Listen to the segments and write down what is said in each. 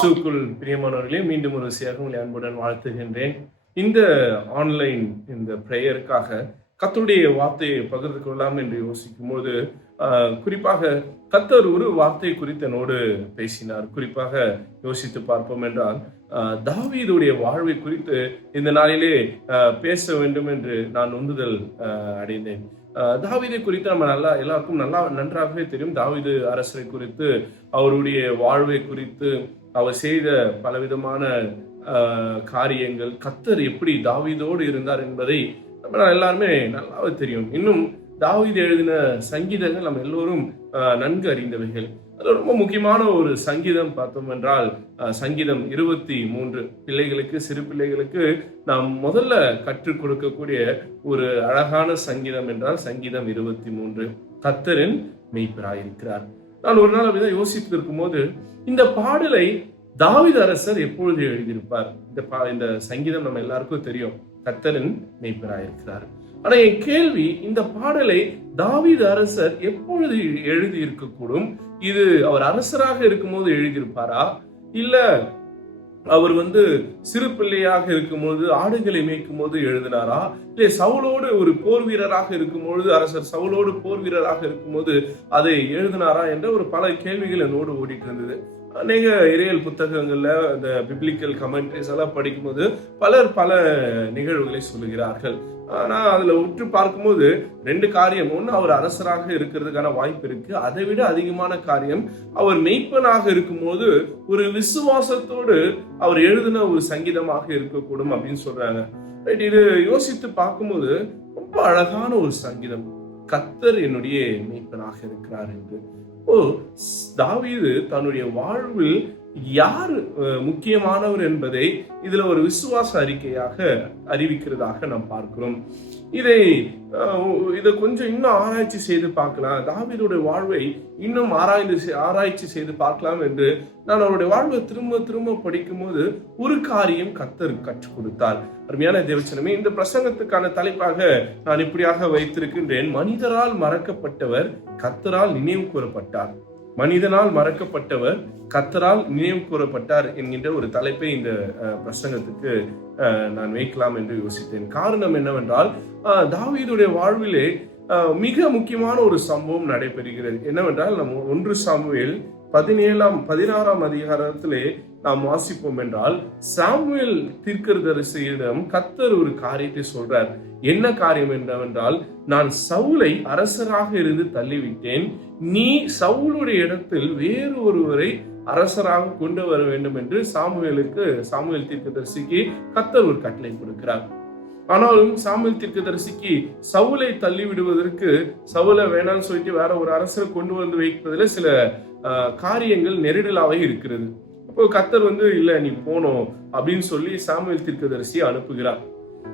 கிறிஸ்துவுக்குள் பிரியமானவர்களே மீண்டும் ஒரு விசையாக உங்களை அன்புடன் வாழ்த்துகின்றேன். இந்த ஆன்லைன் இந்த ப்ரேயருக்காக கத்தருடைய வார்த்தையை பகிர்ந்து கொள்ளலாம் என்று யோசிக்கும் போது குறிப்பாக கத்தர் ஒரு வார்த்தை குறித்து என்னோடு பேசினார். குறிப்பாக யோசித்து பார்ப்போம் என்றால் தாவீதுடைய வாழ்வை குறித்து இந்த நாளிலே பேச வேண்டும் என்று நான் உந்துதல் அடைந்தேன். தாவிதை தாவீதை குறித்து நம்ம நல்லா எல்லாருக்கும் நல்லா நன்றாகவே தெரியும். தாவீது அரசரை குறித்து அவருடைய வாழ்வை குறித்து அவர் செய்த பலவிதமான காரியங்கள் கத்தர் எப்படி தாவிதோடு இருந்தார் என்பதை நம்ம எல்லாருமே நல்லாவே தெரியும். இன்னும் தாவீது எழுதின சங்கீதங்கள் நம்ம எல்லோரும் நன்கு அறிந்தவைகள். அது ரொம்ப முக்கியமான ஒரு சங்கீதம் பார்த்தோம் என்றால் சங்கீதம் இருபத்தி மூன்று. பிள்ளைகளுக்கு சிறு பிள்ளைகளுக்கு நாம் முதல்ல கற்றுக் கொடுக்கக்கூடிய ஒரு அழகான சங்கீதம் என்றால் சங்கீதம் இருபத்தி மூன்று. கத்தரின் மெய்ப்பராயிருக்கிறார். நான் ஒரு நாள் அப்படிதான் யோசித்து இருக்கும்போது இந்த பாடலை தாவித அரசர் எப்பொழுது எழுதியிருப்பார்? இந்த பா இந்த சங்கீதம் நம்ம எல்லாருக்கும் தெரியும். கத்தரின் மெய்ப்பராயிருக்கிறார். ஆனா என் கேள்வி இந்த பாடலை தாவித அரசர் எப்பொழுது எழுதி இருக்கக்கூடும் இது அவர் அரசராக இருக்கும்போது எழுதியிருப்பாரா? இல்ல அவர் வந்து சிறு பிள்ளையாக இருக்கும்போது ஆடுகளை மேய்க்கும் போது எழுதினாரா? இல்லை சவுலோடு ஒரு போர் வீரராக இருக்கும்பொழுது அரசர் சவுலோடு போர் வீரராக இருக்கும்போது அதை எழுதினாரா? என்ற ஒரு பல கேள்விகள் என்னோடு ஓடிட்டு இருந்தது. அநேக இறையல் புத்தகங்கள்ல இந்த பிப்ளிக்கல் கமெண்ட்ரிஸ் எல்லாம் படிக்கும்போது பலர் பல நிகழ்வுகளை சொல்லுகிறார்கள். ஆனா அதுல உற்று பார்க்கும்போது ரெண்டு காரியம். ஒன்று அவர் அரசராக இருக்கிறதுக்கான வாய்ப்பு இருக்கு. அதை விட அதிகமான காரியம் அவர் மெய்ப்பனாக இருக்கும்போது ஒரு விசுவாசத்தோடு அவர் எழுதின ஒரு சங்கீதமாக இருக்கக்கூடும் அப்படின்னு சொல்றாங்க. ரைட் இது யோசித்து பார்க்கும்போது ரொம்ப அழகான ஒரு சங்கீதம். கத்தர் என்னுடைய மெய்ப்பனாக இருக்கிறார் என்று. ஓ தாவீது தன்னுடைய வாழ்வில் யார் முக்கியமானவர் என்பதை இதுல ஒரு விசுவாச அறிக்கையாக அறிவிக்கிறதாக நாம் பார்க்கிறோம். இதை இதை கொஞ்சம் இன்னும் ஆராய்ச்சி செய்து பார்க்கலாம். தாவீதுடைய வாழ்வை இன்னும் ஆராய்ந்து ஆராய்ச்சி செய்து பார்க்கலாம் என்று நான் அவருடைய வாழ்வை திரும்ப திரும்ப படிக்கும்போது ஒரு காரியம் கத்தர் கற்றுக் கொடுத்தார். அருமையான தேவச்சனமே இந்த பிரசங்கத்துக்கான தலைப்பாக நான் இப்படியாக வைத்திருக்கின்றேன். மனிதரால் மறக்கப்பட்டவர் கத்தரால் நினைவு கூறப்பட்டார். மனிதனால் மறக்கப்பட்டவர் கத்தரால் நினைவு கூறப்பட்டார் என்கின்ற ஒரு தலைப்பை இந்த பிரசங்கத்துக்கு நான் வைக்கலாம் என்று யோசித்தேன். காரணம் என்னவென்றால் தாவீதுடைய வாழ்விலே மிக முக்கியமான ஒரு சம்பவம் நடைபெறுகிறது. என்னவென்றால் நம்ம ஒன்று சாமுவேல் பதினேழாம் பதினாறாம் அதிகாரத்திலே நாம் வாசிப்போம் என்றால் சாமுவேல் தீர்க்கதரிசியிடம் கத்தர் ஒரு காரியத்தை சொல்றார். என்ன காரியம் என்னவென்றால் நான் சவுலை அரசராக இருந்து தள்ளிவிட்டேன். நீ சவுளுடைய இடத்தில் வேறு ஒருவரை அரசராக கொண்டு வர வேண்டும் என்று சாமுவேலுக்கு சாமுவேல் தீர்க்கதரிசிக்கு கத்தர் ஒரு கட்டளை கொடுக்கிறார். ஆனாலும் சாமுவேல் தீர்க்கதரிசிக்கு சவுலை தள்ளி விடுவதற்கு சவுலை வேணாம்னு சொல்லிட்டு வேற ஒரு அரசரை கொண்டு வந்து வைப்பதில் சில ஆஹ், காரியங்கள் நெருடலாவே இருக்கிறது. கத்தர் வந்து இல்ல நீ போனோம் அப்படின்னு சொல்லி சாமுவேல் தீர்க்கதரிசியை அனுப்புகிறார்.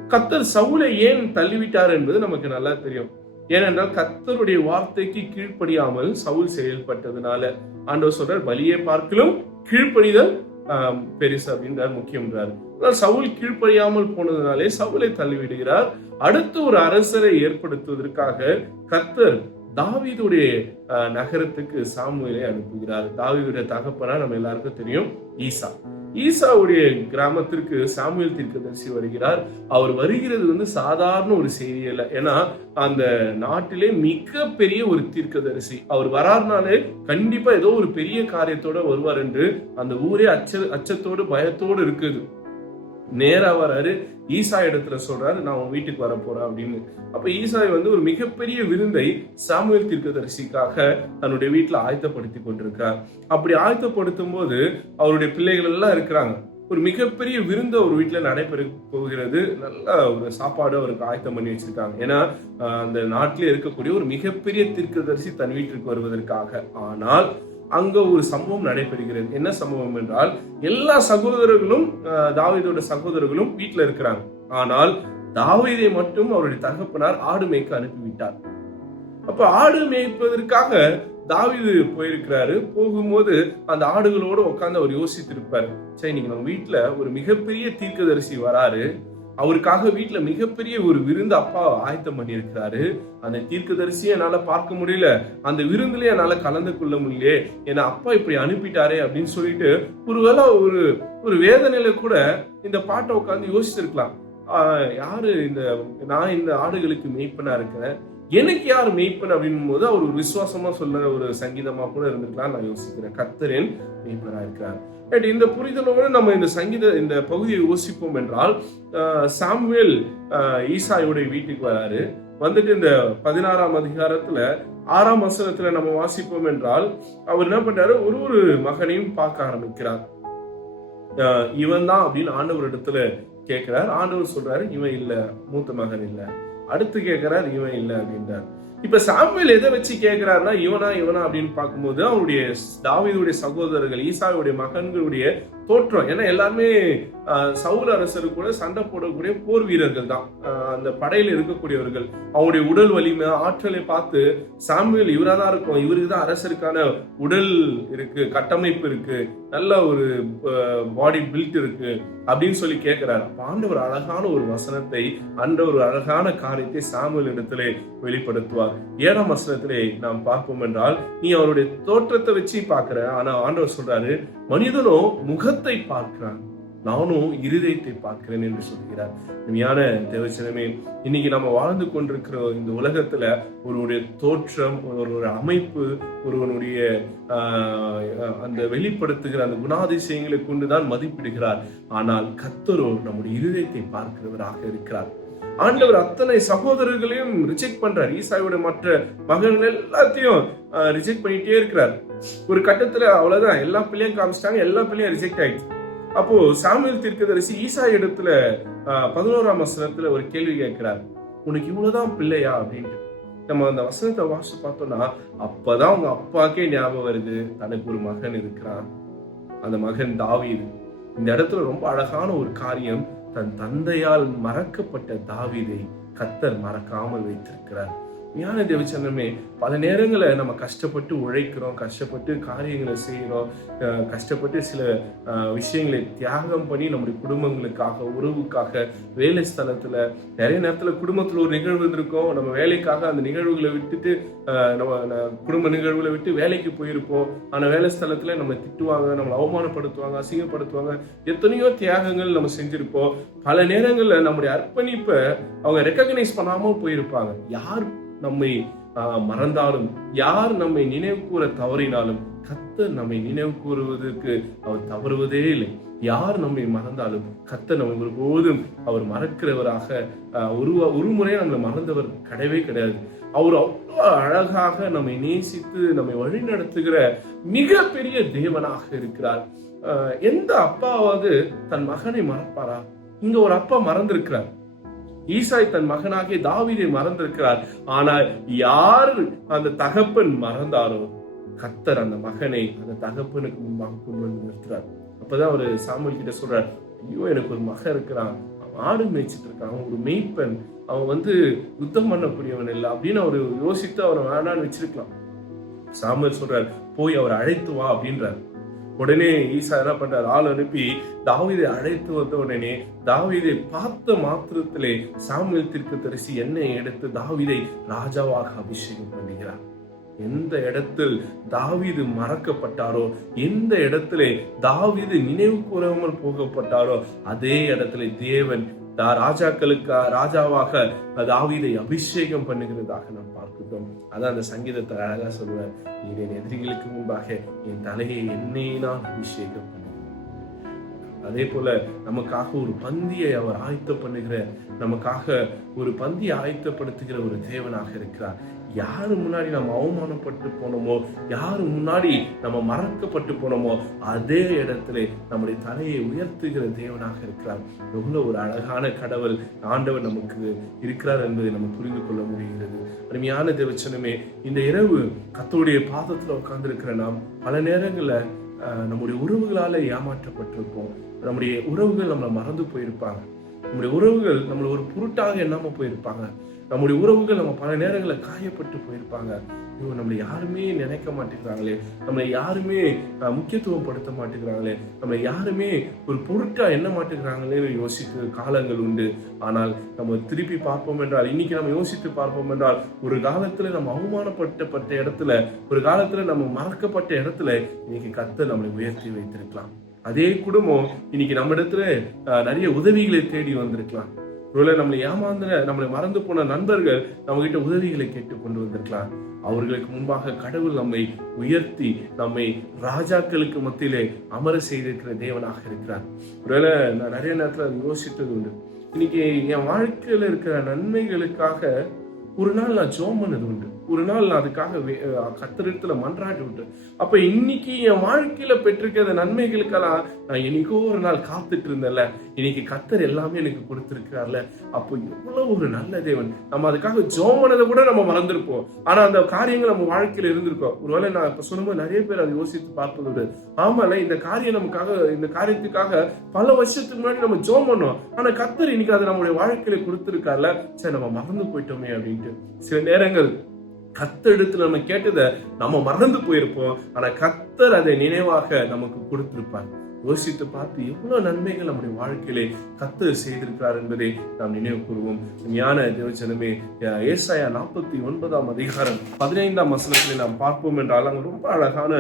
கத்தர் சவுலை ஏன் தள்ளிவிட்டார் என்பது நமக்கு நல்லா தெரியும். ஏனென்றால் கத்தருடைய வார்த்தைக்கு கீழ்ப்படியாமல் சவுல் செயல்பட்டதுனால ஆண்டவர் சொல்றார் பலியை பார்க்கலும் கீழ்ப்படிதல் ஆஹ், பெருசு அப்படின்றார் முக்கியம்ன்றார். ஆனால் சவுல் கீழ்ப்படியாமல் போனதுனாலே சவுலை தள்ளிவிடுகிறார். அடுத்து ஒரு அரசரை ஏற்படுத்துவதற்காக கத்தர் தாவீதுடைய ஆஹ், நகரத்துக்கு சாமுவேலை அனுப்புகிறார். தாவீதுடைய தகப்பனா நம்ம எல்லாருக்கும் தெரியும் ஈசா. ஈசாவுடைய கிராமத்திற்கு சாமுவேல் தீர்க்கதரிசி வருகிறார். அவர் வருகிறது வந்து சாதாரண ஒரு செய்தி அல்ல ஏன்னா அந்த நாட்டிலே மிக பெரிய ஒரு தீர்க்கதரிசி. அவர் வராருனாலே கண்டிப்பா ஏதோ ஒரு பெரிய காரியத்தோட வருவார் என்று அந்த ஊரே அச்ச அச்சத்தோடு பயத்தோடு இருக்குது. நேரா வராரு. ஈசா இடத்துல சொல்றாரு நான் உன் வீட்டுக்கு வர போறேன் அப்படின்னு. அப்ப ஈசாய் வந்து ஒரு மிகப்பெரிய விருந்தை சாமுவேல் தீர்க்கதரிசிக்காக தன்னுடைய வீட்டுல ஆயத்தப்படுத்தி கொண்டிருக்கார் அப்படி ஆயத்தப்படுத்தும் போது அவருடைய பிள்ளைகள் எல்லாம் இருக்கிறாங்க. ஒரு மிகப்பெரிய விருந்து ஒரு வீட்டில் நடைபெற போகிறது. நல்ல ஒரு சாப்பாடு அவருக்கு ஆயத்தம் பண்ணி வச்சிருக்காங்க. ஏன்னா அந்த நாட்டிலே இருக்கக்கூடிய ஒரு மிகப்பெரிய தீர்க்கதரிசி தன் வீட்டிற்கு வருவதற்காக. ஆனால் அங்க ஒரு சம்பவம் நடைபெறுகிறது. என்ன சம்பவம் என்றால் எல்லா சகோதரர்களும் ஆஹ், தாவீதோட சகோதரர்களும் வீட்டுல இருக்கிறாங்க. ஆனால் தாவீதை மட்டும் அவருடைய தகப்பனார் ஆடு மேய்க்க அனுப்பிவிட்டார். அப்ப ஆடு மேய்ப்பதற்காக தாவிது போயிருக்கிறாரு. போகும்போது அந்த ஆடுகளோட உட்கார்ந்து அவர் யோசித்திருப்பார். சரி நீங்க நம்ம வீட்டுல ஒரு மிகப்பெரிய தீர்க்கதரிசி வராரு. அவருக்காக வீட்டுல மிகப்பெரிய ஒரு விருந்து அப்பா ஆயத்தம் பண்ணியிருக்கிறாரு. அந்த தீர்க்கதரிசியை என்னால பார்க்க முடியல. அந்த விருந்துல என்னால கலந்து கொள்ள முடியலையே. ஏன்னா அப்பா இப்படி அனுப்பிட்டாரே அப்படின்னு சொல்லிட்டு ஒருவேளை ஒரு ஒரு வேதனையில கூட இந்த பாட்டை உட்காந்து யோசிச்சிருக்கலாம். ஆஹ் யாரு இந்த நான் இந்த ஆடுகளுக்கு மெய்ப்பனா இருக்கிறேன் எனக்கு யார் மெய்ப்பன் அப்படின்னும் போது அவர் ஒரு விசுவாசமா சொல்ற ஒரு சங்கீதமா கூட இருந்திருக்கலாம். நான் யோசிக்கிறேன். கத்தரின் மெய்ப்பனா இருக்கிறார். அண்ட் இந்த புரிதலோடு நம்ம இந்த சங்கீத இந்த பகுதியை யோசிப்போம் என்றால் ஆஹ் சாமுவேல் ஆஹ் வீட்டுக்கு வராரு. வந்துட்டு இந்த பதினாறாம் அதிகாரத்துல ஆறாம் வசனத்துல நம்ம வாசிப்போம் என்றால் அவர் என்ன பண்றாரு? ஒரு ஒரு மகனையும் பார்க்க ஆரம்பிக்கிறார். இவன் தான் அப்படின்னு ஆண்டவர் இடத்துல கேட்கிறார். ஆண்டவர் சொல்றாரு இவன் இல்ல மூத்த மகன் இல்ல. அடுத்து கேட்கிறார் இவன் இல்ல அப்படின்றார். இப்ப சாமுவேல் எதை வச்சு கேட்கிறாருன்னா இவனா இவனா அப்படின்னு பார்க்கும்போது அவருடைய தாவிதுடைய சகோதரர்கள் ஈசாவுடைய மகன்களுடைய தோற்றம். ஏன்னா எல்லாருமே சவுல் அரசரு கூட சண்டை போடக்கூடிய போர் வீரர்கள் தான். ஆஹ், அந்த படையில இருக்கக்கூடியவர்கள். அவருடைய உடல் வலிமை ஆற்றலை பார்த்து சாமியல் இவராக தான் இருக்கும். இவருக்கு தான் அரசருக்கான உடல் இருக்கு கட்டமைப்பு இருக்கு. நல்ல ஒரு பாடி பில்ட் இருக்கு. அப்படின்னு சொல்லி கேட்கிறார். ஆண்டவர் அழகான ஒரு வசனத்தை அந்த ஒரு அழகான காரியத்தை சாமியல் இடத்திலே வெளிப்படுத்துவார். ஏழாம் வசனத்திலே நாம் பார்ப்போம் என்றால் நீ அவருடைய தோற்றத்தை வச்சு பார்க்கிற. ஆனா ஆண்டவர் சொல்றாரு மனிதனோ முகத்தை பார்க்கிறான். நானும் இருதயத்தை பார்க்கிறேன் என்று சொல்கிறார். உண்மையான தேவச்சனமே இன்னைக்கு நம்ம வாழ்ந்து கொண்டிருக்கிற இந்த உலகத்துல ஒருவருடைய தோற்றம் ஒருவருடைய அமைப்பு ஒருவனுடைய ஆஹ், அந்த வெளிப்படுத்துகிற அந்த குணாதிசயங்களை கொண்டுதான் மதிப்பிடுகிறார். ஆனால் கத்தரோ நம்முடைய இருதயத்தை பார்க்கிறவராக இருக்கிறார். ஆண்டவர் அத்தனை சகோதரர்களையும் ரிஜெக்ட் பண்றார். ஈசாயோட மற்ற மகன்கள் எல்லாத்தையும் ரிஜெக்ட் பண்ணிட்டே இருக்கிறார். ஒரு கட்டத்துல அவ்வளவுதான். எல்லா பிள்ளையும் காமிச்சிட்டாங்க எல்லா பிள்ளையும் ரிஜெக்ட் ஆயிடுச்சு. அப்போ சாமியில் தீர்க்கதரிசி ஈசா இடத்துல ஆஹ், பதினோராம் வசனத்துல ஒரு கேள்வி கேட்கிறார். உனக்கு இவ்வளவுதான் பிள்ளையா? அப்படின்ட்டு. நம்ம அந்த வசனத்தை வாசிச்சு பார்த்தோம்னா அப்பதான் உங்க அப்பாக்கே ஞாபகம் வருது. தனக்கு ஒரு மகன் இருக்கிறான். அந்த மகன் தாவீது. இந்த இடத்துல ரொம்ப அழகான ஒரு காரியம் தன் தந்தையால் மறக்கப்பட்ட தாவிதை கத்தர் மறக்காமல் வைத்திருக்கிறார். ஞான தேவச்சந்திரமே பல நேரங்களில் நம்ம கஷ்டப்பட்டு உழைக்கிறோம் கஷ்டப்பட்டு காரியங்களை செய்கிறோம் கஷ்டப்பட்டு சில விஷயங்களை தியாகம் பண்ணி நம்முடைய குடும்பங்களுக்காக உறவுக்காக வேலை ஸ்தலத்தில் நிறைய நேரத்தில் குடும்பத்தில் ஒரு நிகழ்வு இருந்திருக்கோம். நம்ம வேலைக்காக அந்த நிகழ்வுகளை விட்டுட்டு நம்ம குடும்ப நிகழ்வுகளை விட்டு வேலைக்கு போயிருப்போம். ஆனால் வேலை ஸ்தலத்தில் நம்ம திட்டுவாங்க நம்மளை அவமானப்படுத்துவாங்க அசிங்கப்படுத்துவாங்க. எத்தனையோ தியாகங்கள் நம்ம செஞ்சுருப்போம். பல நேரங்களில் நம்முடைய அர்ப்பணிப்பை அவங்க ரெக்கக்னைஸ் பண்ணாமல் போயிருப்பாங்க. யார் நம்மை ஆஹ், மறந்தாலும் யார் நம்மை நினைவு கூற தவறினாலும் கத்த நம்மை நினைவு கூறுவதற்கு அவர் தவறுவதே இல்லை. யார் நம்மை மறந்தாலும் கத்த நம்மை ஒருபோதும் அவர் மறக்கிறவராக ஆஹ், ஒரு ஒரு முறையை நம்மளை மறந்தவர் கிடையவே கிடையாது. அவர் அவ்வளோ அழகாக நம்மை நேசித்து நம்மை வழிநடத்துகிற மிகப்பெரிய தேவனாக இருக்கிறார். ஆஹ், எந்த அப்பாவாவது தன் மகனை மறப்பாரா? இங்க ஒரு அப்பா மறந்திருக்கிறார். ஈசாய் தன் மகனாகிய தாவீதை மறந்திருக்கிறார். ஆனால் யார் அந்த தகப்பன் மறந்தாரோ கத்தர் அந்த மகனை அந்த தகப்பனுக்கு முன்பாக கொண்டு வந்து நிறுத்துறார். அப்பதான் அவரு சாமுவேல் கிட்ட சொல்றார் ஐயோ எனக்கு ஒரு மகன் இருக்கிறான். அவன் ஆடு மேய்ச்சிட்டு இருக்கான் அவன் ஒரு மெய்ப்பன். அவன் வந்து யுத்தம் பண்ணக்கூடியவன் இல்லை. அப்படின்னு அவர் யோசித்து அவரை வேணான்னு வச்சிருக்கலாம். சாமுவேல் சொல்றார் போய் அவரை அழைத்து வா அப்படின்றார். உடனே ஈசா என்ன பண்றார்? ஆள் அனுப்பி தாவீதை அழைத்து வந்த உடனே தாவீதை பார்த்த மாத்திரத்திலே சாமுவேல் தரிசி என்னை எடுத்து தாவீதை ராஜாவாக அபிஷேகம் பண்ணுகிறார். எந்த இடத்தில் தாவீது மறக்கப்பட்டாரோ எந்த இடத்திலே தாவீது நினைவு கூறாமல் போகப்பட்டாரோ அதே இடத்துல தேவன் ராஜாக்களுக்கு ராஜாவாக தாவீதை அபிஷேகம் பண்ணுகிறதாக நாம் பார்க்கிறோம். அதான் அந்த சங்கீதத்தை அழகா சொல்லுவார் என் எதிரிகளுக்கு முன்பாக என் தலையை என்னை நான் அபிஷேகம் அதே போல நமக்காக ஒரு பந்தியை அவர் ஆயத்த பண்ணுகிற நமக்காக ஒரு பந்தியை ஆயத்தப்படுத்துகிற ஒரு தேவனாக இருக்கிறார். யாரு முன்னாடி நம்ம அவமானப்பட்டு போனோமோ யார் முன்னாடி நம்ம மறக்கப்பட்டு போனோமோ அதே இடத்துல நம்முடைய தலையை உயர்த்துகிற தேவனாக இருக்கிறார். எவ்வளோ ஒரு அழகான கடவுள் ஆண்டவர் நமக்கு இருக்கிறார் என்பதை நம்ம புரிந்து கொள்ள முடிகிறது. அருமையான தேவச்சனமே இந்த இரவு கத்தோடைய பாதத்தில் உட்கார்ந்துருக்கிற நாம் பல நேரங்களில் நம்முடைய உறவுகளால ஏமாற்றப்பட்டிருப்போம். நம்முடைய உறவுகள் நம்மளை மறந்து போயிருப்பாங்க. நம்முடைய உறவுகள் நம்மளை ஒரு பொருட்டாக எண்ணாமல் போயிருப்பாங்க. நம்முடைய உறவுகள் நம்ம பல நேரங்களில் காயப்பட்டு போயிருப்பாங்க. ஐயோ நம்மளை யாருமே நினைக்க மாட்டேங்கிறாங்களே. நம்மளை யாருமே முக்கியத்துவம் படுத்த மாட்டேங்கிறாங்களே. நம்மளை யாருமே ஒரு பொருட்டாக என்ன மாட்டேங்கிறாங்களேன்னு யோசிக்க காலங்கள் உண்டு. ஆனால் நம்ம திருப்பி பார்ப்போம் என்றால் இன்னைக்கு நம்ம யோசித்து பார்ப்போம் என்றால் ஒரு காலத்தில் நம்ம அவமானப்பட்டப்பட்ட இடத்துல ஒரு காலத்தில் நம்ம மறக்கப்பட்ட இடத்துல இன்னைக்கு கத்த நம்மளை உயர்த்தி வைத்திருக்கலாம். அதே குடும்பம் இன்னைக்கு நம்ம இடத்துல நிறைய உதவிகளை தேடி வந்திருக்கலாம். ஒருவேளை நம்மளை ஏமாந்த நம்மளை மறந்து போன நண்பர்கள் நம்ம கிட்ட உதவிகளை கேட்டு கொண்டு வந்திருக்கலாம். அவர்களுக்கு முன்பாக கடவுள் நம்மை உயர்த்தி நம்மை ராஜாக்களுக்கு மத்தியிலே அமர செய்திருக்கிற தேவனாக இருக்கிறார். ஒருவேளை நான் நிறைய நேரத்தில் அதை யோசித்தது உண்டு. இன்னைக்கு என் வாழ்க்கையில இருக்கிற நன்மைகளுக்காக ஒரு நாள் நான் ஜோம் பண்ணது உண்டு. ஒரு நாள் நான் அதுக்காக வே- அஹ் மன்றாடி விட்டேன். அப்ப இன்னைக்கு என் வாழ்க்கையில பெற்றிருக்கிற நன்மைகளுக்கெல்லாம் நான் என்னைக்கோ ஒரு நாள் காத்துட்டு இருந்தேன்ல. இன்னைக்கு கத்தர் எல்லாமே எனக்கு கொடுத்திருக்கிறார்ல. அப்போ எவ்வளவு ஒரு நல்ல தேவன். நம்ம அதுக்காக ஜோம் பண்ணதை கூட நம்ம மறந்துருப்போம். ஆனா அந்த காரியங்கள் நம்ம வாழ்க்கையில இருந்திருக்கோம். ஒருவேளை நான் இப்ப சொல்லும்போது நிறைய பேர் அதை யோசித்து பார்ப்பது உண்டு. ஆமால இந்த காரியம் நமக்காக இந்த காரியத்துக்காக பல வருஷத்துக்கு முன்னாடி நம்ம ஜோம் பண்ணோம். ஆனா கத்தர் இன்னைக்கு அதை நம்மளுடைய வாழ்க்கையில கொடுத்திருக்கார்ல. சரி நம்ம மறந்து போயிட்டோமே அப்படின்ட்டு. சில நேரங்கள் கத்தெடுத்துல நம்ம கேட்டதை நம்ம மறந்து போயிருப்போம். ஆனா கத்தர் அதை நினைவாக நமக்கு கொடுத்திருப்பார். யோசித்து பார்த்து எவ்வளவு நன்மைகள் நம்முடைய வாழ்க்கையிலே கத்தர் செய்திருக்கிறார் என்பதை நாம் நினைவு கூறுவோம். ஞான தேவச்சனமே ஏசாயா நாற்பத்தி ஒன்பதாம் அதிகாரம் பதினைந்தாம் வசனத்திலே நாம் பார்ப்போம் என்றால் அங்கே ரொம்ப அழகான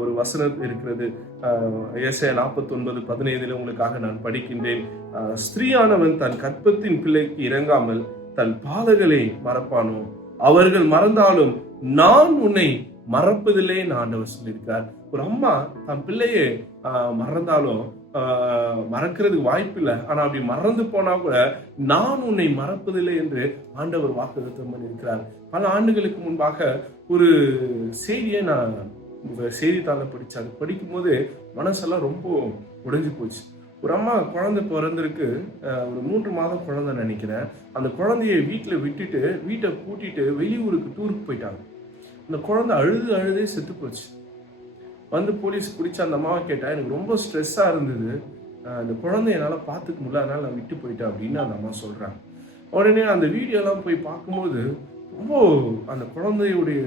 ஒரு வசனம் இருக்கிறது. ஏசாயா நாற்பத்தி ஒன்பது பதினைந்தில் உங்களுக்காக நான் படிக்கின்றேன். ஸ்திரீயானவன் தன் கற்பத்தின் பிள்ளைக்கு இறங்காமல் தன் பாதகளை மறப்பானோ? அவர்கள் மறந்தாலும் நான் உன்னை மறப்பதில்லை நான் ஆண்டவர் சொல்லியிருக்கார். ஒரு அம்மா தன் பிள்ளையை மறந்தாலும் மறக்கிறதுக்கு வாய்ப்பு இல்லை. ஆனா அப்படி மறந்து போனா கூட நான் உன்னை மறப்பதில்லை என்று ஆண்டவர் வாக்குத்தம் பண்ணியிருக்கிறார். பல ஆண்டுகளுக்கு முன்பாக ஒரு செய்தியை நான் செய்தித்தாளை படிச்சேன் அது படிக்கும்போது மனசெல்லாம் ரொம்ப உடைஞ்சு போச்சு. ஒரு அம்மா குழந்தை பிறந்திருக்கு ஒரு மூன்று மாதம் குழந்தை நினைக்கிறேன். அந்த குழந்தைய வீட்டில் விட்டுட்டு வீட்டை கூட்டிட்டு வெளியூருக்கு டூருக்கு போயிட்டாங்க. அந்த குழந்தை அழுது அழுதே செத்து போச்சு. வந்து போலீஸ் பிடிச்ச அந்த அம்மாவை கேட்டால் எனக்கு ரொம்ப ஸ்ட்ரெஸ்ஸாக இருந்தது. அந்த குழந்தைய என்னால் பார்த்துக்க முடியல. அதனால் நான் விட்டு போயிட்டேன். அப்படின்னு அந்த அம்மா சொல்கிறாங்க உடனே அந்த வீடியோலாம் போய் பார்க்கும்போது ரொம்ப அந்த குழந்தையுடைய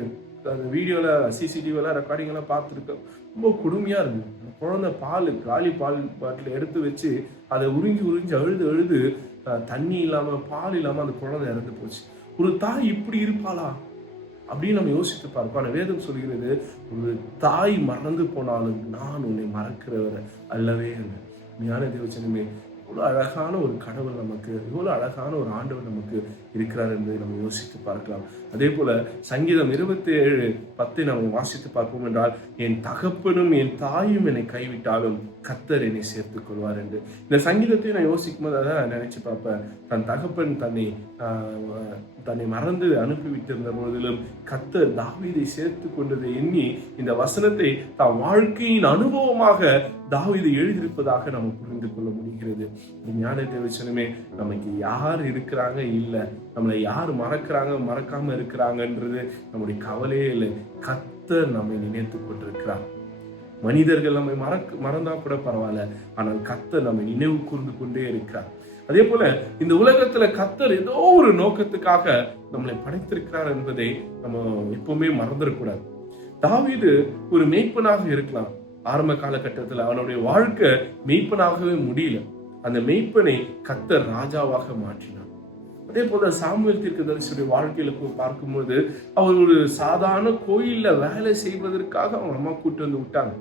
அந்த வீடியோவில் சிசிடிவியில் ரெக்கார்டிங்கெல்லாம் பார்த்துருக்கேன் ரொம்ப கொடுமையாக இருந்தது. அந்த குழந்தை பால் காலி பால் பாட்டில் எடுத்து வச்சு அதை உறிஞ்சி உறிஞ்சி அழுது அழுது தண்ணி இல்லாமல் பால் இல்லாமல் அந்த குழந்தை இறந்து போச்சு. ஒரு தாய் இப்படி இருப்பாளா? அப்படின்னு நம்ம யோசித்து பார்ப்போம். அந்த வேதம் சொல்கிறது ஒரு தாய் மறந்து போனாலும் நான் உன்னை மறக்கிறவர் அல்லவே இல்லை ஞான தேவச்சனமே இவ்வளோ அழகான ஒரு கடவுள் நமக்கு இவ்வளோ அழகான ஒரு ஆண்டவர் நமக்கு இருக்கிறார் என்பதை நம்ம யோசித்து பார்க்கலாம். அதே போல சங்கீதம் இருபத்தி ஏழு பத்தை நம்ம வாசித்து பார்ப்போம் என்றால் என் தகப்பனும் என் தாயும் என்னை கைவிட்டாலும் கத்தர் என்னை சேர்த்துக் கொள்வார் என்று. இந்த சங்கீதத்தை நான் யோசிக்கும் போது அதான் நினைச்சு பார்ப்பேன். தன் தகப்பன் தன்னை தன்னை மறந்து அனுப்பிவிட்டிருந்த பொழுதிலும் கத்தர் தாவீதை சேர்த்து கொண்டதை எண்ணி இந்த வசனத்தை தான் வாழ்க்கையின் அனுபவமாக தாவீது எழுதியிருப்பதாக நம்ம இருக்கிறது கொள்ள இந்த நமக்கு யார் இருக்கிறாங்க? இல்லை. நம்மளை யார் மறக்கிறாங்க? மறக்காம இருக்கிறாங்கன்றது நம்முடைய கவலையே இல்லை. கத்த நம்மை நினைத்து கொண்டிருக்கிறார். மனிதர்கள் நம்மை மறக்க மறந்தா கூட பரவாயில்ல. ஆனால் கத்த நம்மை நினைவு கூர்ந்து கொண்டே இருக்கிறார். அதே போல இந்த உலகத்துல கத்தர் ஏதோ ஒரு நோக்கத்துக்காக நம்மளை படைத்திருக்கிறார் என்பதை நம்ம எப்பவுமே மறந்துடக்கூடாது தாவீது ஒரு மேய்ப்பனாக இருக்கலாம். ஆரம்ப காலகட்டத்தில் அவனுடைய வாழ்க்கை மெய்ப்பனாகவே முடியல. அந்த மெய்ப்பனை கத்தர் ராஜாவாக மாற்றினார். அதே போல சாமுவேல் தீர்க்கதரிசியுடைய வாழ்க்கையில போய் பார்க்கும்போது அவர் ஒரு சாதாரண கோயில்ல வேலை செய்வதற்காக அவங்க அம்மா கூட்டு வந்து விட்டாங்க.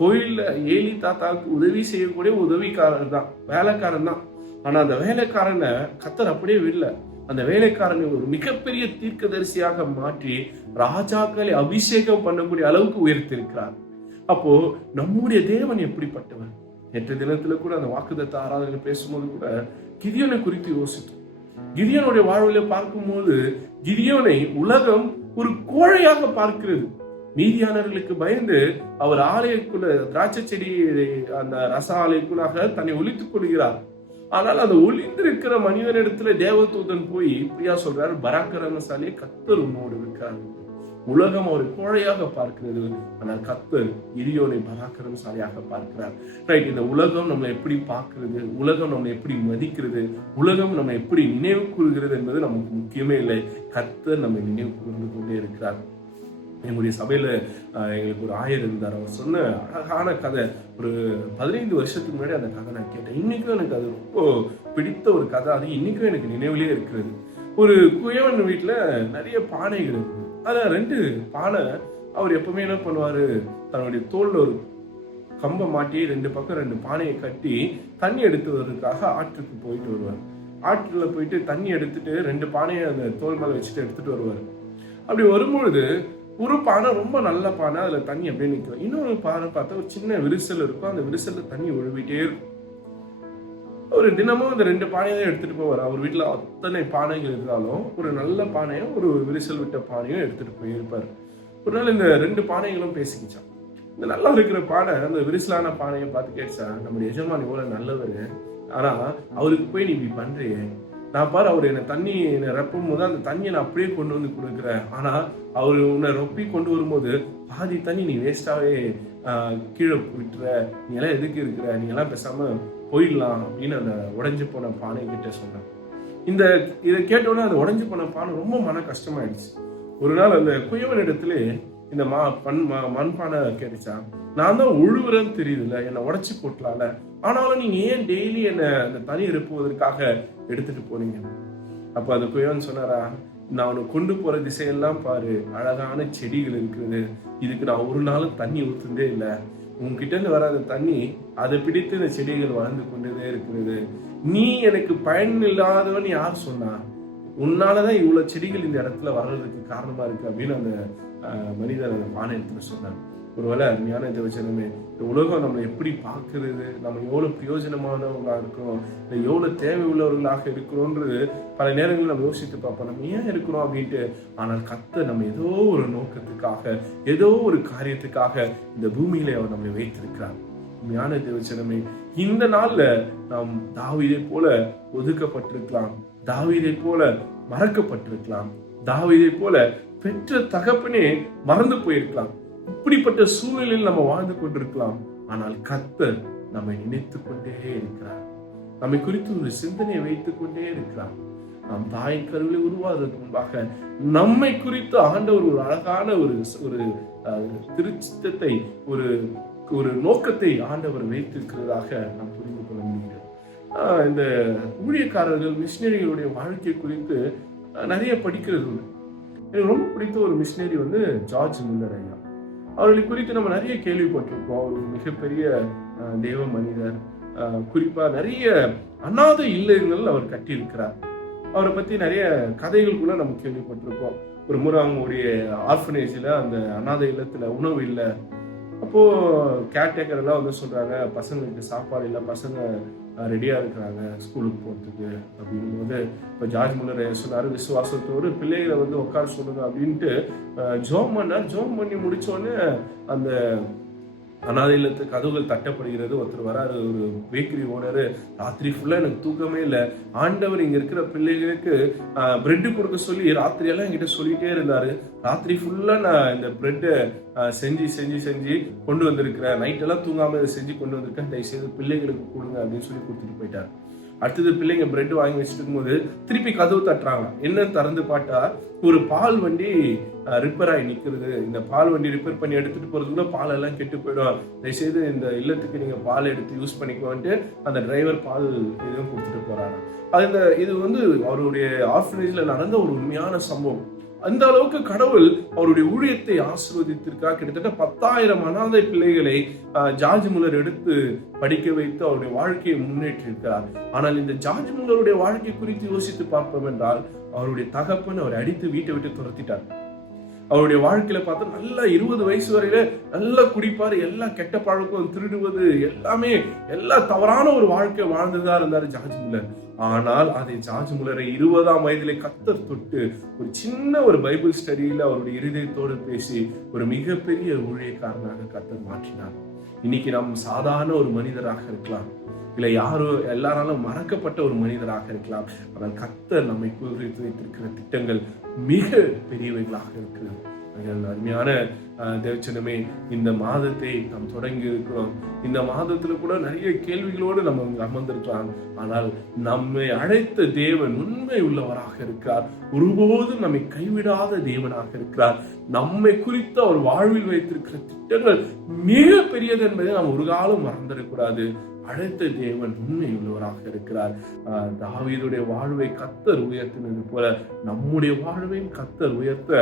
கோயில்ல ஏலி தாத்தாவுக்கு உதவி செய்யக்கூடிய உதவிக்காரர் தான் வேலைக்காரன் தான். ஆனா அந்த வேலைக்காரனை கத்தர் அப்படியே விடல. அந்த வேலைக்காரனை ஒரு மிகப்பெரிய தீர்க்கதரிசியாக மாற்றி ராஜாக்களை அபிஷேகம் பண்ணக்கூடிய அளவுக்கு உயர்த்திருக்கிறார் அப்போ நம்முடைய தேவன் எப்படிப்பட்டவர் நேற்று தினத்துல கூட அந்த வாக்குதத்த ஆராதனை பேசும்போது கூட கிதியோனை குறித்து யோசித்தோம். கிதியோனுடைய வாழ்வில பார்க்கும்போது கிதியோனை உலகம் ஒரு கோழையாக பார்க்கிறது. மீதியானவர்களுக்கு பயந்து அவர் ஆலயக்குள்ள திராட்சை செடி அந்த ரச ஆலயக்குள்ளாக தன்னை ஒழித்துக் கொள்கிறார். ஆனால் அந்த ஒளிந்திருக்கிற மனிதனிடத்துல தேவதூதன் போய் இப்படியா சொல்றாரு பராக்கிரமசாலியை கத்தர் உன்னோடு இருக்கிறார். உலகம் அவரை கோழையாக பார்க்கிறது. ஆனால் கத்தர் இடியோனை பராக்கிரமசாலியாக பார்க்கிறார். ரைட் இந்த உலகம் நம்மளை எப்படி பார்க்கிறது? உலகம் நம்மளை எப்படி மதிக்கிறது? உலகம் நம்ம எப்படி நினைவு கூறுகிறது என்பது நமக்கு முக்கியமே இல்லை. கத்தர் நம்மை நினைவு கூர்ந்து கொண்டே இருக்கிறார். எங்களுடைய சபையில எங்களுக்கு ஒரு ஆயர் இருந்தார். அவர் சொன்ன அழகான கதை. ஒரு பதினைந்து வருஷத்துக்கு முன்னாடி அந்த கதை நான் கேட்டேன். இன்னைக்கும் எனக்கு அது ரொம்ப பிடித்த ஒரு கதை. அது இன்னைக்கும் எனக்கு நினைவிலே இருக்கிறது. ஒரு குயவன் வீட்டுல நிறைய பானைகள் இருக்கு. அதில் ரெண்டு பானை அவர் எப்பவுமே என்ன பண்ணுவார்? தன்னுடைய தோல்ல ஒரு கம்பை மாட்டி ரெண்டு பக்கம் ரெண்டு பானையை கட்டி தண்ணி எடுத்து வர்றதுக்காக ஆற்றுக்கு போயிட்டு வருவார். ஆற்றில் போயிட்டு தண்ணி எடுத்துட்டு ரெண்டு பானையை அந்த தோல் மேலே வச்சுட்டு எடுத்துட்டு வருவார். அப்படி வரும்பொழுது ஒரு பானை ரொம்ப நல்ல பானை அதில் தண்ணி அப்படியே நிற்கும் இன்னொரு பானை பார்த்தா ஒரு சின்ன விரிசல் இருக்கும். அந்த விரிசலில் தண்ணி ஒழுவிட்டே இருக்கும். அவர் தினமும் அந்த ரெண்டு பானையை தான் எடுத்துட்டு போவார். அவர் வீட்டில் அத்தனை பானைகள் இருந்தாலும் ஒரு நல்ல பானையும் ஒரு விரிசல் விட்ட பானையும் எடுத்துட்டு போயிருப்பார். ஒரு நாள் இந்த ரெண்டு பானைகளும் பேசிக்கிச்சான் இந்த நல்லா இருக்கிற பானை அந்த விரிசலான பானையை பார்த்து கேட்டுச்சா நம்முடைய எஜமான் இவ்வளவு நல்லவர். ஆனா அவருக்கு போய் நீ இப்படி பண்றியே. நான் பாரு அவர் என்னை தண்ணி என்னை ரப்பும் போது அந்த தண்ணியை நான் அப்படியே கொண்டு வந்து கொடுக்குறேன். ஆனா அவர் உன்னை ரொப்பி கொண்டு வரும்போது பாதி தண்ணி நீ வேஸ்டாவே கீழே விட்டுற. நீ எல்லாம் எதுக்கு இருக்கிற? நீ எல்லாம் பேசாம போயிடலாம் அப்படின்னு அந்த உடஞ்சி போன பானை கிட்ட சொன்னான். இந்த இதை கேட்டோடனே அந்த உடஞ்சி போன பானை ரொம்ப மன கஷ்டமாயிடுச்சு. ஒரு நாள் அந்த குயவன் இடத்துல இந்த மா பண் ம- மண்பானை கேட்டுச்சா நான் தான் உழுவுறேன்னு தெரியுதுல்ல என்னை உடச்சி போட்டலாம்ல. ஆனாலும் நீங்க ஏன் டெய்லி என்னை அந்த தனி இருப்புவதற்காக எடுத்துட்டு போனீங்க? அப்ப அந்த குயவன் சொன்னாரா நான் உன்னை கொண்டு போற திசையெல்லாம் பாரு. அழகான செடிகள் இருக்குது இதுக்கு நான் ஒரு நாளும் தண்ணி ஊத்துந்தே இல்லை. உன்கிட்ட இருந்து தண்ணி அதை பிடித்து இந்த செடிகள் வளர்ந்து கொண்டதே இருக்கிறது. நீ எனக்கு பயன் இல்லாதவன் யார் சொன்னா உன்னாலதான் இவ்வளவு செடிகள் இந்த இடத்துல வர்றதுக்கு காரணமா இருக்கு அப்படின்னு அந்த ஆஹ், மனிதன் அந்த பானை எடுத்துட்டு சொன்னார். ஒருவேளை அருமையான தேவச்சனமே இந்த உலகம் நம்மளை எப்படி பார்க்கறது நம்ம எவ்வளவு பிரயோஜனமானவங்களா இருக்கிறோம் இல்லை எவ்வளவு தேவை உள்ளவர்களாக இருக்கிறோன்றது பல நேரங்களில் நம்ம யோசித்து பார்ப்போம். நம்ம ஏன் இருக்கிறோம் அப்படின்ட்டு? ஆனால் கத்த நம்ம ஏதோ ஒரு நோக்கத்துக்காக ஏதோ ஒரு காரியத்துக்காக இந்த பூமியில அவர் நம்மை வைத்திருக்கிறார். உண்மையான தேவச்சனமே இந்த நாள்ல நாம் தாவிதை போல ஒதுக்கப்பட்டிருக்கலாம் தாவிதை போல மறக்கப்பட்டிருக்கலாம் தாவிதை போல பெற்ற தகப்பனே மறந்து போயிருக்கலாம். இப்படிப்பட்ட சூழ்நிலையில் நம்ம வாழ்ந்து கொண்டிருக்கலாம். ஆனால் கத்தர் நம்மை நினைத்து கொண்டே இருக்கிறார். நம்மை குறித்து ஒரு சிந்தனையை வைத்துக் கொண்டே இருக்கிறார். நம் தாயின் கருவிலை உருவாவதற்கு முன்பாக நம்மை குறித்து ஆண்டவர் ஒரு அழகான ஒரு ஒரு அஹ், திருச்சித்தத்தை ஒரு ஒரு நோக்கத்தை ஆண்டவர் வைத்திருக்கிறதாக நாம் புரிந்து கொள்ள முடிகிறது. ஆஹ், இந்த ஊழியக்காரர்கள் மிஷினரிகளுடைய வாழ்க்கை குறித்து நிறைய படிக்கிறது எனக்கு ரொம்ப பிடித்த ஒரு மிஷினரி வந்து ஜார்ஜ் மில்லர் ஐயா. அவர்களை குறித்து நம்ம நிறைய கேள்விப்பட்டிருக்கோம். அவர் ஒரு மிகப்பெரிய தெய்வ மனிதர். குறிப்பாக நிறைய அநாத இல்லங்கள் அவர் கட்டியிருக்கிறார். அவரை பற்றி நிறைய கதைகள் கூட நம்ம கேள்விப்பட்டிருக்கோம். ஒரு முறை அவங்களுடைய ஆர்ஃபனேஜில் அந்த அநாத இல்லத்தில் உணவு இல்லை. அப்போ கேர்டேக்கர் எல்லாம் வந்து சொல்றாங்க பசங்களுக்கு சாப்பாடு இல்லை பசங்க ரெடியா இருக்கிறாங்க ஸ்கூலுக்கு போறதுக்கு அப்படிங்கும்போது இப்போ ஜார்ஜ் முல்லர் சொன்னாரு விசுவாசத்தோடு பிள்ளைகளை வந்து உட்கார சொல்லுங்க அப்படின்ட்டு ஜோம் பண்ணார். ஜோம் பண்ணி முடிச்ச அந்த அனாதை இல்லத்து கதவுகள் தட்டப்படுகிறது. ஒருத்தர் வராரு ஒரு பேக்கரி ஓனரு ராத்திரி ஃபுல்லாக எனக்கு தூக்கமே இல்லை. ஆண்டவர் இங்கே இருக்கிற பிள்ளைகளுக்கு பிரெட்டு கொடுக்க சொல்லி ராத்திரியெல்லாம் என்கிட்ட சொல்லிட்டே இருந்தார். ராத்திரி ஃபுல்லாக நான் இந்த பிரெட்டை செஞ்சு செஞ்சு செஞ்சு கொண்டு வந்திருக்கிறேன். நைட்டெல்லாம் தூங்காமல் இதை செஞ்சு கொண்டு வந்திருக்கேன். தயவு செய்து பிள்ளைகளுக்கு கொடுங்க அப்படின்னு சொல்லி கொடுத்துட்டு போயிட்டார். அடுத்தது பிள்ளைங்க பிரெட் வாங்கி வச்சுட்டு இருக்கும்போது திருப்பி கதவு தட்டுறாங்க என்னன்னு திறந்து பார்த்தா ஒரு பால் வண்டி ரிப்பேர் ஆகி நிற்கிறது. இந்த பால் வண்டி ரிப்பேர் பண்ணி எடுத்துட்டு போகிறதுக்குள்ள பால் எல்லாம் கெட்டு போயிடும். தயவுசெய்து இந்த இல்லத்துக்கு நீங்கள் பால் எடுத்து யூஸ் பண்ணிக்கோன்ட்டு அந்த டிரைவர் பால் இதுவும் கொடுத்துட்டு போகிறாங்க அது இந்த இது வந்து அவருடைய ஆர்ஃபனேஜில் நடந்த ஒரு உண்மையான சம்பவம். அந்த அளவுக்கு கடவுள் அவருடைய ஊழியத்தை ஆசீர்வதித்திருக்கார் கிட்டத்தட்ட பத்தாயிரம் அனாதை பிள்ளைகளை ஆஹ், ஜார்ஜ் முல்லர் எடுத்து படிக்க வைத்து அவருடைய வாழ்க்கையை முன்னேற்றிருக்கிறார். ஆனால் இந்த ஜார்ஜ் முல்லருடைய வாழ்க்கை குறித்து யோசித்து பார்ப்போம் என்றால் அவருடைய தகப்பன் அவரை அடித்து வீட்டை விட்டு துரத்திட்டார். அவருடைய வாழ்க்கையில பார்த்தா நல்லா இருபது வயசு வரையில நல்லா குடிப்பாரு எல்லா கெட்ட பழக்கம் திருடுவது எல்லாமே எல்லா தவறான ஒரு வாழ்க்கை வாழ்ந்துதான் இருந்தாரு ஜார்ஜ் முல்லர். ஆனால் அதை ஜார்ஜ் முலரை இருபதாம் வயதிலே கத்தர் தொட்டு ஒரு சின்ன ஒரு பைபிள் ஸ்டடியில அவருடைய இருதயத்தோடு பேசி ஒரு மிகப்பெரிய ஊழியக்காரனாக கத்தர் மாற்றினார். இன்னைக்கு நாம் சாதாரண ஒரு மனிதராக இருக்கலாம். இல்லை யாரோ எல்லாராலும் மறக்கப்பட்ட ஒரு மனிதராக இருக்கலாம். ஆனால் கத்தர் நம்மை குறித்து வைத்திருக்கிற திட்டங்கள் மிக பெரியவைகளாக இருக்கிறது. அருமையான தேவச்சனமே இந்த மாதத்தை நாம் தொடங்கி இருக்கிறோம் இந்த மாதத்துல கூட நிறைய கேள்விகளோடு நம்ம அமர்ந்திருக்கலாம். ஆனால் நம்மை அழைத்த தேவன் உண்மை உள்ளவராக இருக்கிறார். ஒருபோதும் நம்மை கைவிடாத தேவனாக இருக்கிறார். நம்மை குறித்து அவர் வாழ்வில் வைத்திருக்கிற திட்டங்கள் மிக பெரியது என்பதை நாம் ஒரு காலம் மறந்துடக்கூடாது. அழைத்த தேவன் உண்மை உள்ளவராக இருக்கிறார் தாவீதுடைய வாழ்வை கத்தர் உயர்த்தினது போல நம்முடைய வாழ்வையும் கத்தர் உயர்த்த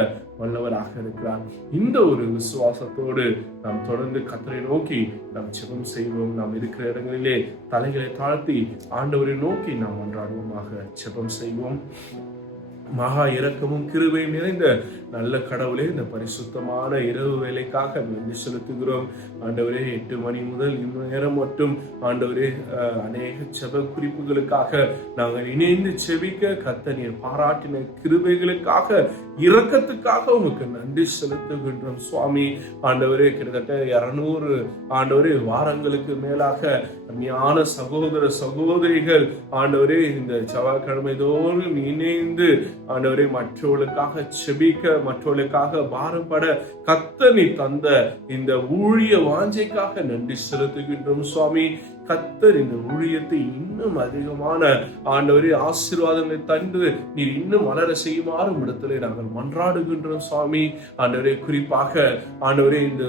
வல்லவராக இருக்கிறார். இந்த ஒரு விசுவாசத்தோடு நாம் தொடர்ந்து கத்தரை நோக்கி நாம் ஜெபம் செய்வோம். நாம் இருக்கிற இடங்களிலே தலைகளை தாழ்த்தி ஆண்டவரை நோக்கி நாம் அன்றாடுவோமாக ஜெபம் செய்வோம். மகா இரக்கமும் கிருபையும் நிறைந்த நல்ல கடவுளே இந்த பரிசுத்தமான இரவு வேலைக்காக நன்றி செலுத்துகிறோம். ஆண்டவரே எட்டு மணி முதல் இந்நேரம் மட்டும் ஆண்டவரே அநேக செப குறிப்புகளுக்காக நாங்கள் இணைந்து செவிக்க கத்த நீர் பாராட்டின கிருபைகளுக்காக இரக்கத்துக்காக உமக்கு நன்றி செலுத்துகின்றோம் சுவாமி. ஆண்டவரே கிட்டத்தட்ட இரநூறு ஆண்டவரே வாரங்களுக்கு மேலாக அருமையான சகோதர சகோதரிகள் ஆண்டவரே இந்த செவ்வாய்க்கிழமை தோறும் இணைந்து ஆண்டவரே மற்றவர்களுக்காக செபிக்க மற்றவர்களுக்காக பாரப்பட கத்தனி தந்த இந்த ஊழிய வாஞ்சைக்காக நன்றி செலுத்துகின்றோம் சுவாமி. கத்தர் இந்த ஊழியத்தை இன்னும் அதிகமான ஆண்டவரே ஆசீர்வாதங்களை தந்து நீர் இன்னும் வளர செய்யுமாறு இடத்துல நாங்கள் மன்றாடுகின்றோம் சுவாமி. ஆண்டவரே குறிப்பாக ஆண்டவரே இந்த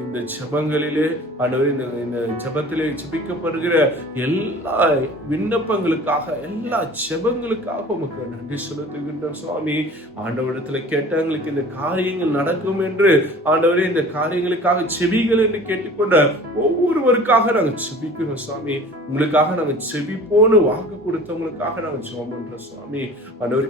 இந்த ஜபங்களிலே ஆண்டவரே இந்த இந்த ஜெபத்திலே ஜபிக்கப்படுகிற எல்லா விண்ணப்பங்களுக்காக எல்லா ஜபங்களுக்காக உமக்கு நன்றி செலுத்துகின்றோம் சுவாமி. ஆண்டவரிடத்துல கேட்டவங்களுக்கு இந்த காரியங்கள் நடக்கும் என்று ஆண்டவரே இந்த காரியங்களுக்காக செவிகள் என்று கேட்டுக்கொண்ட ஒவ்வொருவருக்காக நாங்கள் செபிக்கிறோம் சுவாமி உங்களுக்காக நாங்கள் செபிப்போன்னு வாக்கு கொடுத்தவங்களுக்காக நாங்கள் ஜெபம் பண்றோம் சுவாமி. ஆண்டவர்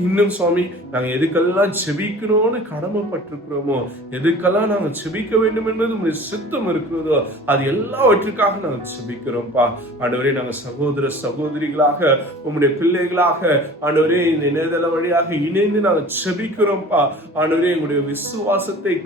இன்னும் சுவாமி நாங்க எதுக்கெல்லாம் செபிக்கணும்னு கடமைப்பட்டிருக்கிறோமோ எதுக்கெல்லாம் நாங்கள் செபிக்க வேண்டும் என்பது உங்களுடைய சித்தம் இருக்கிறதோ அது எல்லாவற்றுக்காக நாங்கள் செபிக்கிறோம்ப்பா ஆண்டவரே நாங்க சகோதர சகோதரிகளாக உங்களுடைய பிள்ளைகளாக ஆண்டவரே இந்த இணையதள வழியாக இணைந்து நாங்க செபிக்கிறோம்ப்பா ஆண்டவரே எங்களுடைய விசுவாசத்தை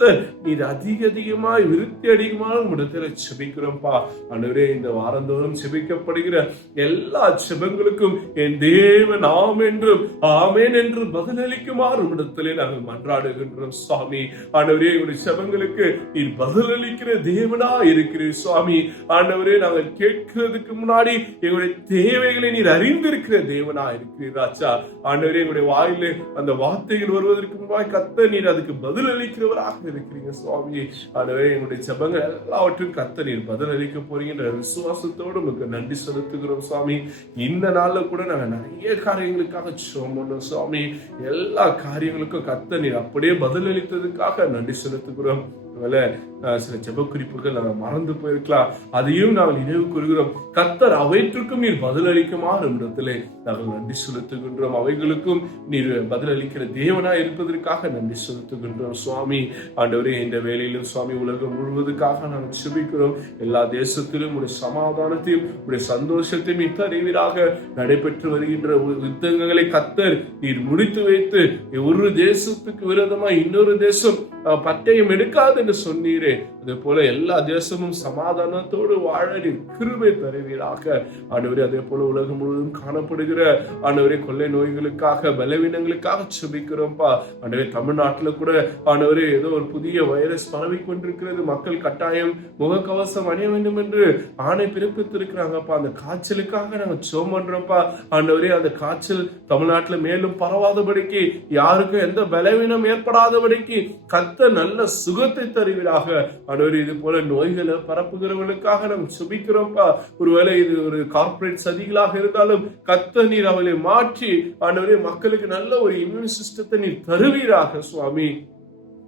கத்த நீர் அதிக அதிகமாய் விருத்தி அதிகமாக உங்களிடத்துல செபிக்கிறோம்ப்பா. ஆண்டவரே இந்த வாரந்தோறும் செபிக்கப்படுகிற எல்லா செபங்களுக்கும் என் தேவன் ஆம் என்றும் ஆமேன் என்று பதிலளிக்குமாறு உம்மிடத்திலே நாங்கள் மன்றாடுகின்றோம் சுவாமி. ஆண்டவரே உடைய செபங்களுக்கு நீர் பதிலளிக்கிற தேவனா இருக்கிறீர் சுவாமி. ஆண்டவரே நாங்கள் கேட்கிறதுக்கு முன்னாடி எங்களுடைய தேவைகளை நீர் அறிந்திருக்கிற தேவனா இருக்கிறீர் ராஜா. ஆண்டவரே எங்களுடைய வாயிலே அந்த வார்த்தைகள் வருவதற்கு முன்பாய் கத்த நீர் அதுக்கு பதிலளிக்கிறவராக இருக்கிறீங்க சுவாமி. ஆனவே எங்களுடைய ஜபங்கள் எல்லாவற்றும் கத்த நீர் பதிலளிக்க போறீங்கன்ற விசுவாசத்தோடு உங்களுக்கு நன்றி செலுத்துகிறோம் சுவாமி. இந்த நாள்ல கூட நாங்க நிறைய காரியங்களுக்காக ஜெபம் பண்ணோம் சுவாமி. எல்லா காரியங்களுக்கும் கத்த நீர் அப்படியே பதிலளித்ததுக்காக நன்றி செலுத்துகிறோம். ஒருவேளை சில ஜெப குறிப்புகள் மறந்து போயிருக்கலாம். அதையும் நாங்கள் நினைவு கூறுகிறோம். கத்தர் அவைற்றுக்கும் நீர் பதிலளிக்குமாறு இடத்திலே நாங்கள் நன்றி செலுத்துகின்றோம். அவைகளுக்கும் நீர் பதிலளிக்கிற தேவனா இருப்பதற்காக நன்றி செலுத்துகின்றோம் சுவாமி. ஆண்டவரே இந்த வேலையிலும் சுவாமி உலகம் முழுவதுக்காக நாங்கள் சுபிக்கிறோம் எல்லா தேசத்திலும் உடைய சமாதானத்தையும் உடைய சந்தோஷத்தையும் இத்தறிவீராக நடைபெற்று வருகின்ற யுத்தங்களை கத்தர் நீர் முடித்து வைத்து ஒரு தேசத்துக்கு விரோதமா இன்னொரு தேசம் அஹ், பட்டயம் எடுக்காது என்று சொன்னீரே. அதே போல எல்லா தேசமும் சமாதானத்தோடு வாழ நீர் கிருபை தருவீராக. ஆண்டவரே அதே போல உலகம் முழுவதும் காணப்படுகிற ஆண்டவரே கொள்ளை நோய்களுக்காக பலவீனங்களுக்காக சுபிக்கிறோம்ப்பா ஆண்டவரே தமிழ்நாட்டுல கூட ஆண்டவரே ஏதோ ஒரு புதிய வைரஸ் பரவி கொண்டிருக்கிறது. மக்கள் கட்டாயம் முகக்கவசம் அணிய வேண்டும் என்று ஆணை பிறப்பித்திருக்கிறாங்கப்பா. அந்த காய்ச்சலுக்காக நாங்க சோம் பண்றோம்ப்பா ஆண்டவரே அந்த காய்ச்சல் தமிழ்நாட்டுல மேலும் பரவாதபடிக்கு யாருக்கும் எந்த பலவீனம் ஏற்படாதபடிக்கு கத்த நல்ல சுகத்தை தருவீராக ஆண்டவரே இது போல நோய்களை பரப்புகிறவர்களுக்காக நாம் சுபிக்கிறோம்ப்பா ஒருவேளை இது ஒரு கார்ப்பரேட் சதிகளாக இருந்தாலும் கத்த நீர் அவளை மாற்றி ஆண்டவரே மக்களுக்கு நல்ல ஒரு இம்யூன் சிஸ்டத்தை நீர் தருவீராக சுவாமி.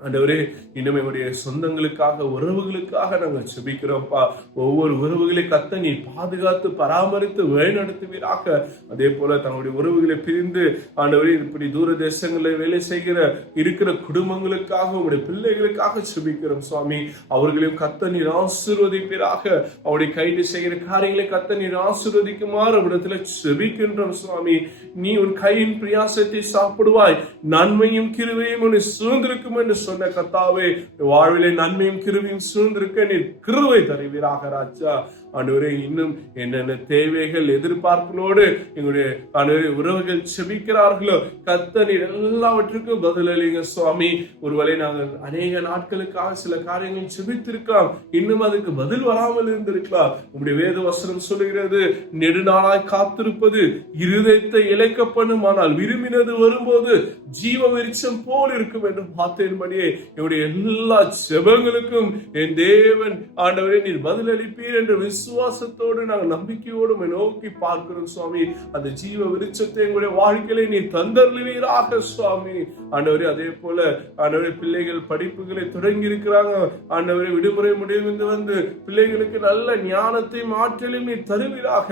ஆண்டவரே இன்னும் எங்களுடைய சொந்தங்களுக்காக உறவுகளுக்காக நாங்கள் செபிக்கிறோம்ப்பா ஒவ்வொரு உறவுகளை கத்த நீ பாதுகாத்து பராமரித்து வழிநடத்துவீராக. அதே போல தங்களுடைய உறவுகளை பிரிந்து ஆண்டவரே இப்படி தூர தேசங்களில் வேலை செய்கிற இருக்கிற குடும்பங்களுக்காக உங்களுடைய பிள்ளைகளுக்காக செபிக்கிறோம் சுவாமி. அவர்களையும் கத்த நீர் ஆசிர்வதிப்பீராக. அவருடைய கைது செய்கிற காரியங்களை கத்த நீர் ஆசிர்வதிக்குமாறு இடத்துல செபிக்கின்றோம் சுவாமி. நீ உன் கையின் பிரியாசத்தை சாப்பிடுவாய். நன்மையும் கிருவையும் உன்னை சூழ்ந்திருக்கும் என்று சொன்ன கத்தாவே வாழ்விலே நன்மையும் கிருவியும் சூழ்ந்திருக்க நீர் கிருவை தருவீராக ராஜா. ஆண்டவரே இன்னும் என்னென்ன தேவைகள் எதிர்பார்ப்புகளோடு எங்களுடைய ஆண்டவரே உறவுகள் செபிக்கிறார்களோ கத்தனீர் எல்லாவற்றுக்கும் பதிலளிங்க சுவாமி. ஒருவேளை நாங்கள் அநேக நாட்களுக்காக சில காரியங்கள் செபித்திருக்கலாம். இன்னும் அதுக்கு பதில் வராமல் இருந்திருக்கலாம். உங்களுடைய வேத வசனம் சொல்லுகிறது நெடுநாளாய் காத்திருப்பது இருதயத்தை இழைக்க பண்ணும் ஆனால் விரும்பினது வரும்போது ஜீவ விருட்சம் போல் இருக்கும் என்று பார்த்தேன்படியே என்னுடைய எல்லா செபங்களுக்கும் என் தேவன் ஆண்டவரே நீர் பதிலளிப்பீர் என்று விசுவாசத்தோடு நாங்கள் நம்பிக்கையோடு நோக்கி பார்க்கிறோம் சுவாமி. அந்த ஜீவ விருட்சத்தை எங்களுடைய வாழ்க்கையிலே நீ தந்தருவீராக சுவாமி. ஆண்டவரே அதே போல ஆண்டவரே பிள்ளைகள் படிப்புகளை தொடங்கி இருக்கிறாங்க ஆண்டவரே விடுமுறை முடிவு வந்து பிள்ளைகளுக்கு நல்ல ஞானத்தையும் ஆற்றலையும் நீ தருவீராக.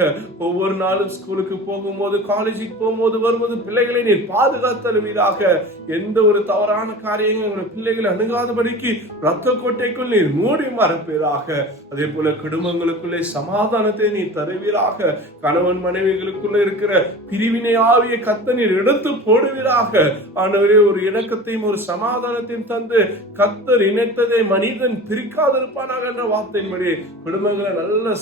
ஒவ்வொரு நாளும் ஸ்கூலுக்கு போகும்போது காலேஜுக்கு போகும்போது வரும்போது பிள்ளைகளை நீ பாதுகாத்தருவீராக எந்த ஒரு தவறான காரியங்கள் உங்களுடைய பிள்ளைகளை அணுகாதபடிக்கு ரத்த கோட்டைக்குள் நீர் மூடி மறப்பீராக. அதே போல குடும்பங்களுக்குள்ளே சமாதானத்தை நீ தருவீராக. கணவன் மனைவிகளுக்குள்ள இருக்கிற பிரிவினை ஆவிய கத்த நீர் எடுத்து போடுவீராக. ஆனவரே ஒரு இணக்கத்தையும் ஒரு சமாதானத்தையும் தந்து கத்தர் இணைத்ததை மனிதன் பிரிக்காதிருப்பானாக என்ற வார்த்தையின்படி குடும்பங்களை நல்ல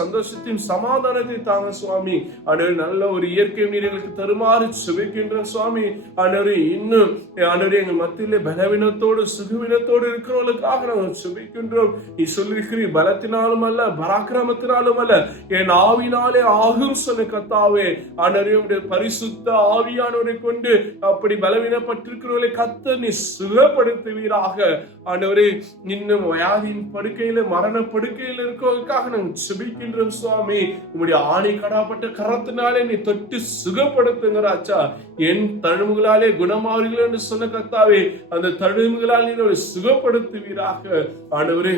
சந்தோஷத்தையும் சமாதானத்தையும் தாங்க சுவாமி. ஆனவர் நல்ல ஒரு இயற்கை நீர் எங்களுக்கு தருமாறு சுபிக்கின்ற சுவாமி. ஆனவரே இன்னும் ஆனவரே எங்கள் மத்தியிலே பலவீனத்தோடு சுகவீனத்தோடு இருக்கிறவர்களுக்காக நாங்கள் சுபிக்கின்றோம் நீ சொல்லியிருக்கிறீ பலத்தினாலும் அல்ல பராக்கிரமத்தினாலும் அல்ல. என் ஆவினாலே ஆகும் சொன்ன கத்தாவே ஆண்டவரே பரிசுத்த ஆவியானவரை கொண்டு அப்படி பலவீனப்பட்டிருக்கிறவர்களை கத்த நீ சுகப்படுத்துவீராக. ஆண்டவரே இன்னும் வியாதியின் படுக்கையில மரண படுக்கையில் இருக்கிறவர்களுக்காக நாங்கள் சுபிக்கின்றோம் சுவாமி. உங்களுடைய ஆணை கடாப்பட்ட கரத்தினாலே நீ தொட்டு சுகப்படுத்துங்கிறாச்சா என் தழும்புகளாலே குணமாவீர்கள் என்று சொன்ன கத்தாவே அந்த தழும்புகளால் நீ அவரை சுகப்படுத்துவீராக. ஆண்டவரே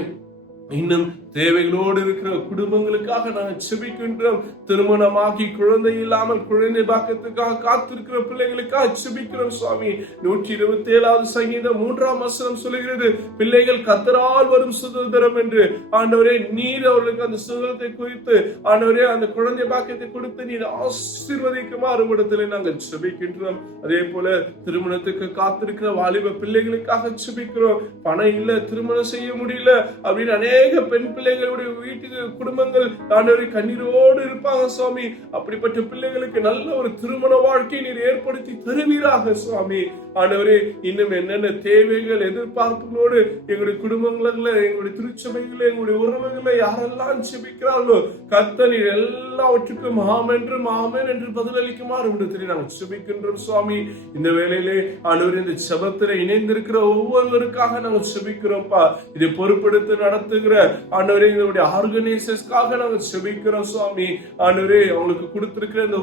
இன்னும் தேவைகளோடு இருக்கிற குடும்பங்களுக்காக நாங்கள் செபிக்கின்றோம். திருமணமாகி குழந்தை இல்லாமல் குழந்தை பாக்கத்துக்காக காத்திருக்கிற பிள்ளைகளுக்காக செபிக்கிறோம் சுவாமி. நூற்றி இருபத்தி ஏழாவது சங்கீதம் மூன்றாம் வசனம் சொல்லுகிறது பிள்ளைகள் கத்தரால் வரும் சுதந்திரம் என்று. ஆண்டவரே நீர் அவர்களுக்கு அந்த சுதந்திரத்தை குறித்து ஆண்டவரே அந்த குழந்தை பாக்கியத்தை கொடுத்து நீர் ஆசீர்வதிக்குமாறு இடத்துல நாங்கள் செபிக்கின்றோம். அதே போல திருமணத்துக்கு காத்திருக்கிற வாலிப பிள்ளைகளுக்காக செபிக்கிறோம். பணம் இல்ல திருமணம் செய்ய முடியல அப்படின்னு அநேக பெண் பிள்ளைகளுடைய வீட்டுக்கு குடும்பங்கள் ஆண்டவரை கண்ணீரோடு இருப்பாங்க சுவாமி. அப்படிப்பட்ட பிள்ளைகளுக்கு நல்ல ஒரு திருமண வாழ்க்கையை நீர் ஏற்படுத்தி தருவீராக சுவாமி. ஆண்டவரே இன்னும் என்னென்ன தேவைகள் எதிர்பார்ப்புகளோடு எங்களுடைய குடும்பங்கள்ல எங்களுடைய திருச்சபைகளை எங்களுடைய உறவுகளை யாரெல்லாம் செபிக்கிறார்களோ கத்த நீர் எல்லாவற்றுக்கும் ஆமென்றும் ஆமேன் என்று பதிலளிக்குமாறு விடத்திலே நாங்கள் செபிக்கின்றோம் சுவாமி. இந்த வேளையிலே ஆண்டவர் இந்த செபத்திலே இணைந்திருக்கிற ஒவ்வொருவருக்காக நாங்கள் செபிக்கிறோம்ப்பா இதை பொறுப்பெடுத்து நடத்துகிற ஆண்டவரே ஆண்டவரே இதனுடைய ஆர்கனைசர்ஸ்க்காக நாங்கள் செபிக்கிறோம் சுவாமி. ஆண்டவரே அவங்களுக்கு கொடுத்திருக்கிற இந்த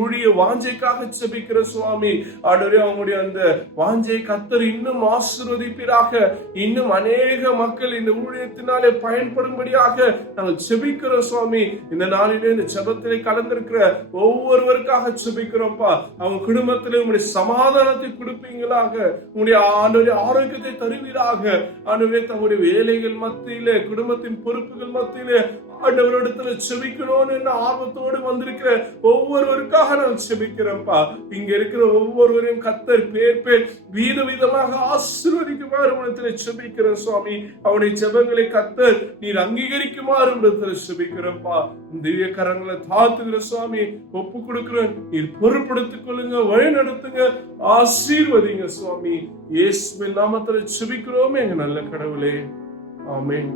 ஊழிய வாஞ்சைக்காக செபிக்கிறோம் சுவாமி. ஆண்டவரே அவங்களுடைய அந்த வாஞ்சை கத்தர் இன்னும் ஆசிர்வதிப்பீராக. இன்னும் அநேக மக்கள் இந்த ஊழியத்தினாலே பயன்படும்படியாக நாங்கள் செபிக்கிறோம் சுவாமி. இந்த நாளிலே இந்த செபத்திலே கலந்திருக்கிற ஒவ்வொருவருக்காக செபிக்கிறோம்ப்பா. அவங்க குடும்பத்திலே உங்களுடைய சமாதானத்தை கொடுப்பீங்களாக. உங்களுடைய ஆண்டவருடைய ஆரோக்கியத்தை தருவீராக. ஆண்டவரே தங்களுடைய வேலைகள் மத்தியிலே குடும்பத்தின் பொறுப்புகள் மத்தியிலே ஆண்டவரிடத்துல செபிக்கணும்னு என்ன ஆர்வத்தோடு வந்திருக்கிற ஒவ்வொருவருக்காக நான் செபிக்கிறேன்ப்பா இங்க இருக்கிற ஒவ்வொருவரையும் கத்தர் பேர் பேர் வீத விதமாக ஆசீர்வதிக்குமாறு உடத்துல செபிக்கிறேன் சுவாமி. அவருடைய ஜெபங்களை கத்தர் நீர் அங்கீகரிக்குமாறு உடத்துல செபிக்கிறேன்ப்பா திவ்ய கரங்களை தாத்துகிற சுவாமி ஒப்பு கொடுக்கிறேன் நீர் பொறுப்படுத்திக் கொள்ளுங்க வழி நடத்துங்க ஆசீர்வதிங்க சுவாமி. இயேசுவின் நாமத்துல செபிக்கிறோமே எங்க நல்ல கடவுளே. ஆமேன்.